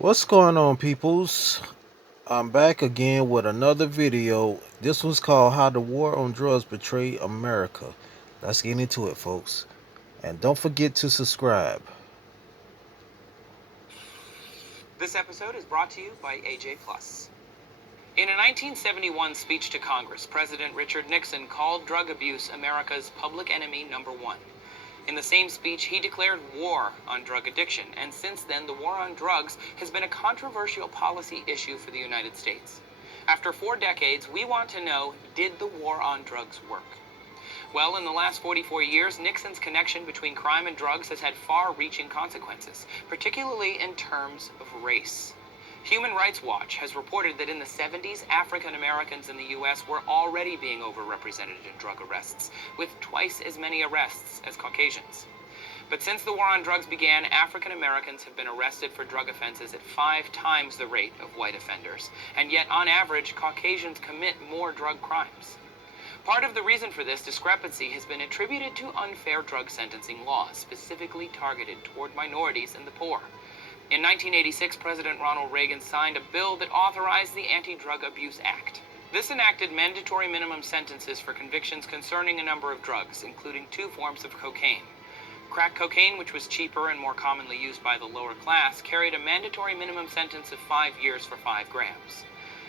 What's going on, peoples? I'm back again with another video. This one's called How the War on Drugs Betrayed America. Let's get into it, folks. And don't forget to subscribe. This episode is brought to you by AJ Plus. In a 1971 speech to Congress, President Richard Nixon called drug abuse America's public enemy number one. In the same speech, he declared war on drug addiction, and since then, the war on drugs has been a controversial policy issue for the United States. After 4 decades, we want to know, did the war on drugs work? Well, in the last 44 years, Nixon's connection between crime and drugs has had far-reaching consequences, particularly in terms of race. Human Rights Watch has reported that in the 70s, African Americans in the U.S. were already being overrepresented in drug arrests, with twice as many arrests as Caucasians. But since the war on drugs began, African Americans have been arrested for drug offenses at 5 times the rate of white offenders, and yet on average, Caucasians commit more drug crimes. Part of the reason for this discrepancy has been attributed to unfair drug sentencing laws, specifically targeted toward minorities and the poor. In 1986, President Ronald Reagan signed a bill that authorized the Anti-Drug Abuse Act. This enacted mandatory minimum sentences for convictions concerning a number of drugs, including 2 forms of cocaine. Crack cocaine, which was cheaper and more commonly used by the lower class, carried a mandatory minimum sentence of 5 years for 5 grams.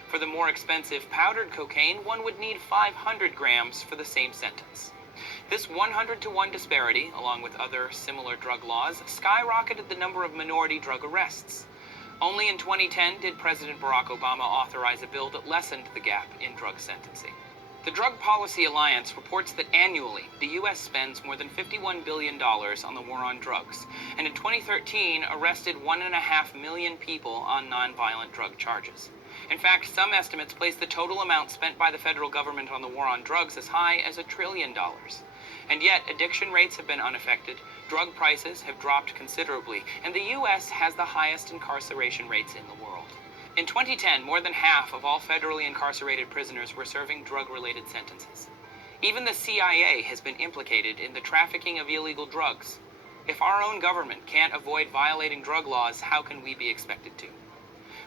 For the more expensive powdered cocaine, one would need 500 grams for the same sentence. This 100-to-1 disparity, along with other similar drug laws, skyrocketed the number of minority drug arrests. Only in 2010 did President Barack Obama authorize a bill that lessened the gap in drug sentencing. The Drug Policy Alliance reports that annually, the U.S. spends more than $51 billion on the war on drugs, and in 2013 arrested 1.5 million people on nonviolent drug charges. In fact, some estimates place the total amount spent by the federal government on the war on drugs as high as $1 trillion. And yet, addiction rates have been unaffected, drug prices have dropped considerably, and the U.S. has the highest incarceration rates in the world. In 2010, more than half of all federally incarcerated prisoners were serving drug-related sentences. Even the CIA has been implicated in the trafficking of illegal drugs. If our own government can't avoid violating drug laws, how can we be expected to?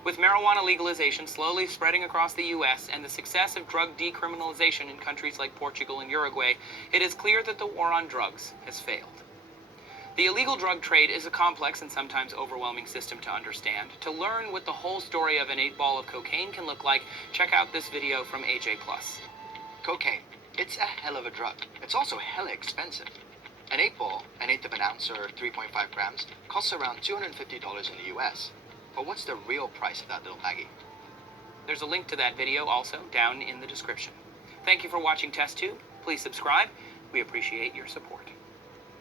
With marijuana legalization slowly spreading across the U.S. and the success of drug decriminalization in countries like Portugal and Uruguay, it is clear that the war on drugs has failed. The illegal drug trade is a complex and sometimes overwhelming system to understand. To learn what the whole story of an 8-ball of cocaine can look like, check out this video from AJ Plus. Cocaine. It's a hell of a drug. It's also hella expensive. An 8-ball, an eighth of an ounce or 3.5 grams, costs around $250 in the US. But what's the real price of that little baggie? There's a link to that video also down in the description. Thank you for watching Test Tube. Please subscribe. We appreciate your support.